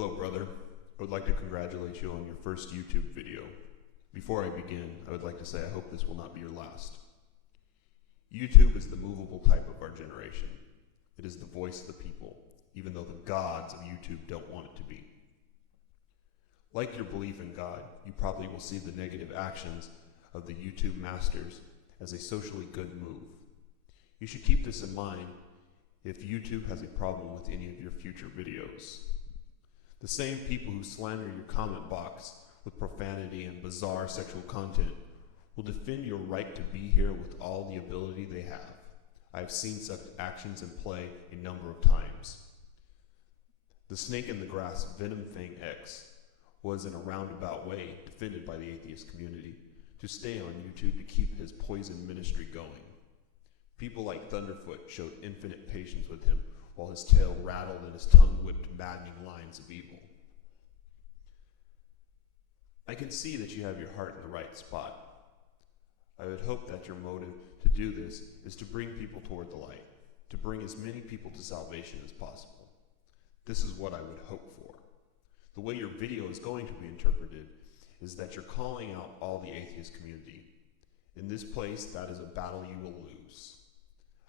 Hello, brother. I would like to congratulate you on your first YouTube video. Before I begin, I would like to say I hope this will not be your last. YouTube is the movable type of our generation. It is the voice of the people, even though the gods of YouTube don't want it to be. Like your belief in God, you probably will see the negative actions of the YouTube masters as a socially good move. You should keep this in mind if YouTube has a problem with any of your future videos. The same people who slander your comment box with profanity and bizarre sexual content will defend your right to be here with all the ability they have. I have seen such actions in play a number of times. The snake in the grass, Venom Fang X, was in a roundabout way defended by the atheist community to stay on YouTube to keep his poison ministry going. People like Thunderfoot showed infinite patience with him while his tail rattled and his tongue whipped maddening lines of evil. I can see that you have your heart in the right spot. I would hope that your motive to do this is to bring people toward the light, to bring as many people to salvation as possible. This is what I would hope for. The way your video is going to be interpreted is that you're calling out all the atheist community. In this place, that is a battle you will lose.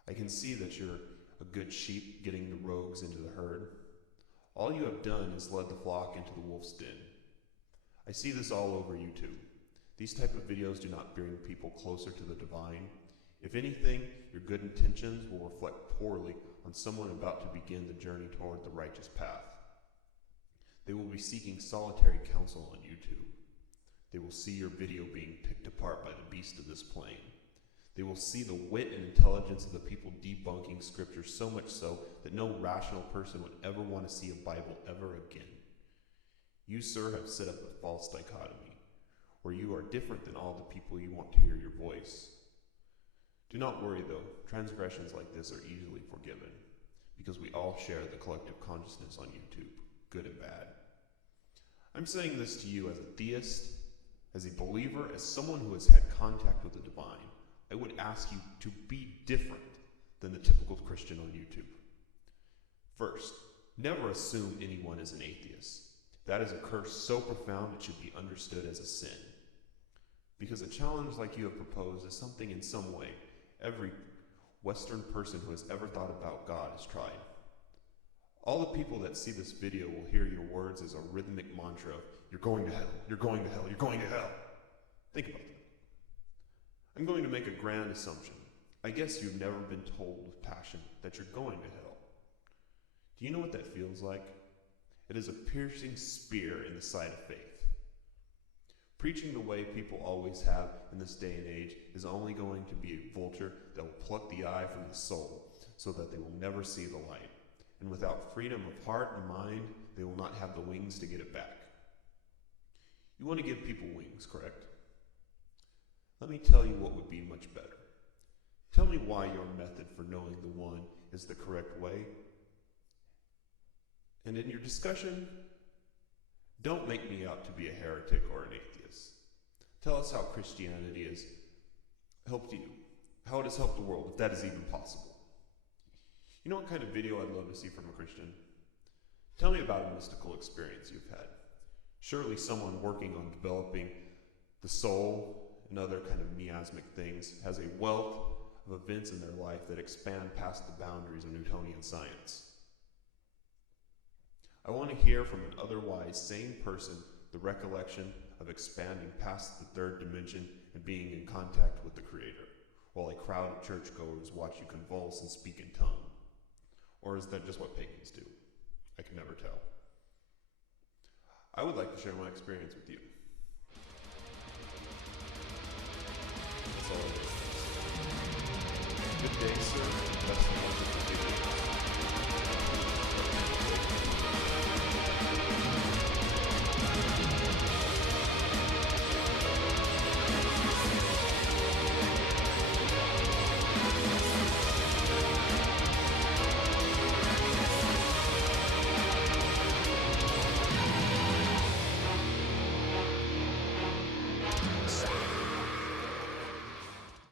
I can see that you're a good sheep getting the rogues into the herd. All you have done is led the flock into the wolf's den. I see this all over YouTube. These type of videos do not bring people closer to the divine. If anything, your good intentions will reflect poorly on someone about to begin the journey toward the righteous path. They will be seeking solitary counsel on YouTube. They will see your video being picked apart by the beast of this plane. They will see the wit and intelligence of the people debunking scripture, so much so that no rational person would ever want to see a Bible ever again. You, sir, have set up a false dichotomy, where you are different than all the people you want to hear your voice. Do not worry, though. Transgressions like this are easily forgiven, because we all share the collective consciousness on YouTube, good and bad. I'm saying this to you as a theist, as a believer, as someone who has had contact with the divine. I would ask you to be different than the typical Christian on YouTube. First, never assume anyone is an atheist. That is a curse so profound it should be understood as a sin. Because a challenge like you have proposed is something in some way every Western person who has ever thought about God has tried. All the people that see this video will hear your words as a rhythmic mantra of, "You're going to hell, you're going to hell, you're going to hell." Think about that. I'm going to make a grand assumption. I guess you've never been told with passion that you're going to hell. Do you know what that feels like? It is a piercing spear in the side of faith. Preaching the way people always have in this day and age is only going to be a vulture that will pluck the eye from the soul so that they will never see the light. And without freedom of heart and mind, they will not have the wings to get it back. You want to give people wings, correct? Let me tell you what would be much better. Tell me why your method for knowing the one is the correct way. And in your discussion, don't make me out to be a heretic or an atheist. Tell us how Christianity has helped you, how it has helped the world, if that is even possible. You know what kind of video I'd love to see from a Christian? Tell me about a mystical experience you've had. Surely someone working on developing the soul and other kind of miasmic things has a wealth of events in their life that expand past the boundaries of Newtonian science. I want to hear from an otherwise sane person the recollection of expanding past the third dimension and being in contact with the Creator, while a crowd of churchgoers watch you convulse and speak in tongues. Or is that just what pagans do? I can never tell. I would like to share my experience with you. That's all it is. Good day, sir. Best of luck with the video.